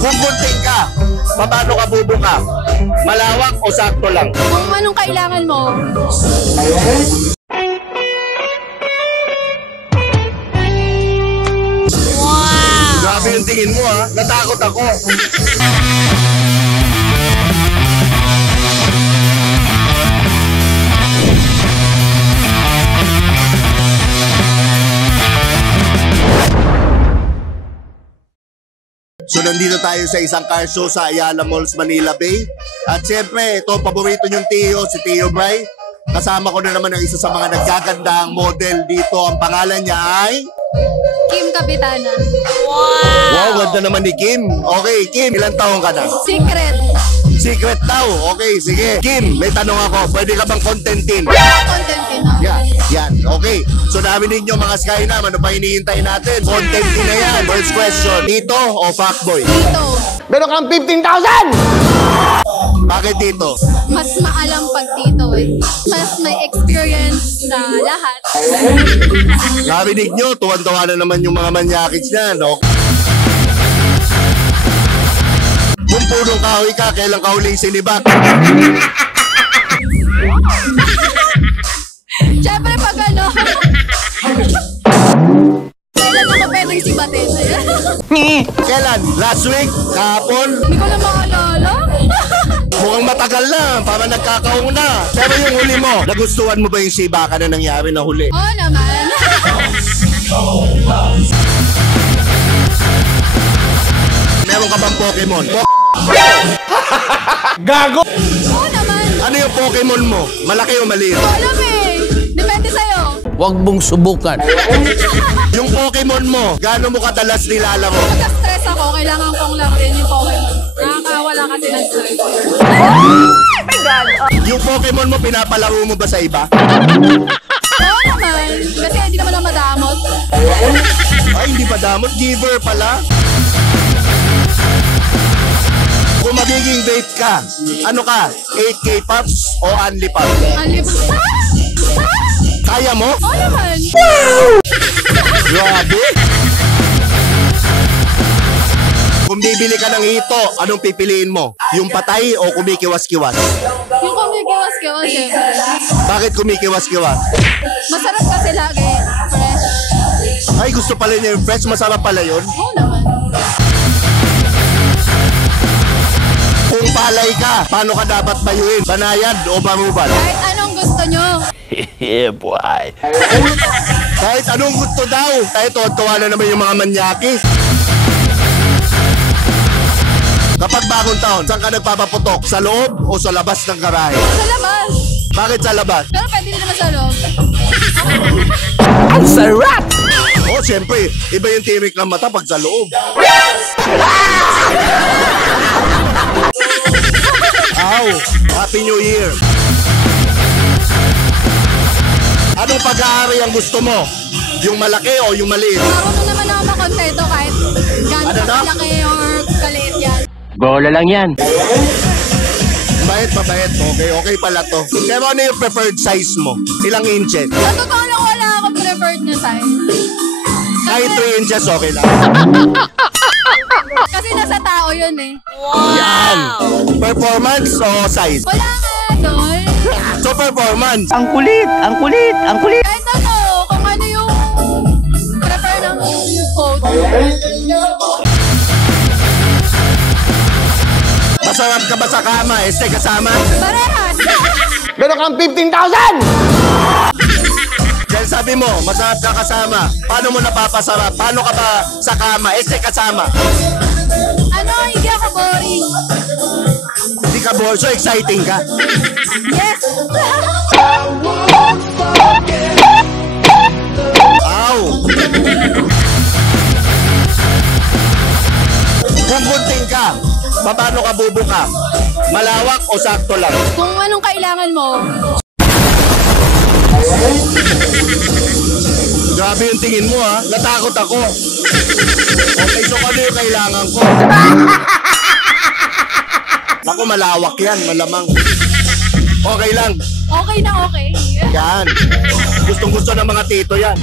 Kung gunting ka, paano ka bubuka? Malawak o sakto lang? Kung anong kailangan mo. Wow! Grabe yung tingin mo ha, natakot ako. So nandito tayo sa isang car show sa Ayala Malls, Manila Bay. At siyempre, ito, paborito niyong Tio, si Tio Bray. Kasama ko na naman ang isa sa mga nagkagandang model dito. Ang pangalan niya ay... Kim Kapitana. Wow, ganda naman ni Kim. Okay, Kim, ilang taong ka na? Secret. Secret daw. Okay, sige. Kim, may tanong ako. Pwede ka bang contentin? Contentin ako. Yan. Okay. So naminig nyo mga Skynam, ano pa hinihintay natin? Contentin na yan. First question, Tito o fuckboy? Tito. Meron kang 15,000! Bakit Tito? Mas maalam pag Tito eh. Mas may experience sa lahat. Naminig nyo, tuwan-tuwa na naman yung mga manyakits niya, no? Kung punong kahoy ka, kailan ka huling sinibak? Siyempre pag ano. Kailan ako pwedeng sibatin? Kailan? Last week? Kahapon? Hindi ko na maalala. Mukhang matagal na, para nagkakaong na. Pero yung huli mo, nagustuhan mo ba yung sibakan na nangyari na huli? Oo naman. Meron ka bang Pokemon? Gago! Oo naman. Ano yung Pokemon mo? Malaki o maliit? Hindi ko alam eh. Depende sa'yo. Huwag mong subukan. Yung Pokemon mo, gaano mo kadalas nilalaro? Pagka-stress ako, kailangan kong laruin yung Pokemon. Nakakawala kasi ng stress. Yung Pokemon mo, pinapalaro mo ba sa iba? Oo naman. Kasi hindi naman ako madamot. Ay, hindi pa damot. Giver pala. Kung magiging vape ka, ano ka? 8K puffs o only puffs? Alip. Kaya mo? Oo naman. Grabe! Kung bibili ka ng hito, anong pipiliin mo? Yung patay o kumikiwas-kiwas? Yung kumikiwas-kiwas, syempre. Bakit kumikiwas-kiwas? Masarap kasi lagi. Fresh. Ay, gusto pala niya yung fresh. Masarap pala yun. Oo naman. Kung palay ka, paano ka dapat bayuin? Banayad o barubal? Kahit anong gusto nyo. Yeah, boy. Kahit anong gusto daw. Kahit tuwa na naman yung mga manyakis. Kapag bagong taon, saan ka nagpapaputok? Sa loob o sa labas ng garahe? Sa labas. Bakit sa labas? Pero pwede din naman sa loob. Ang sarap! Oh, siyempre, iba yung tirik ng mata pag sa loob. Ow! Happy New Year! Anong pag-aari ang gusto mo? Yung malaki o yung maliit? Marunong naman ako makontento kahit gano'n Ano na? kalaki or kaliit yan. Bola lang yan. Mabait. Okay pala to. Pero ano yung preferred size mo? Ilang inches? Sa totoo lang wala akong preferred na size. Kahit 3 inches, okay lang. Kasi nasa tao yun eh. Yan! Performance o size? Wala nga doon. So performance. Ang kulit! Ang kulit! Ang kulit! Kahit ano, kung ano yung prefer ng coach. Masarap ka ba sa kama? Este kasama? Parehas. Meron kang 15,000! Dahil sabi mo, masarap ka kasama. Paano mo napapasarap? Paano ka ba sa kama? Este kasama? Ano, hindi ako boring. Hindi ka bored, so exciting ka. Yes. Ow! Kung gunting ka, paano ka bubuka? Malawak o sakto lang? Kung anong kailangan mo. Grabe yung tingin mo ha, natakot ako. Okay, so ano yung kailangan ko? Naku, malawak yan, malamang. Okay lang. Okay na okay. Yan. Gustong gusto ng mga tito yan.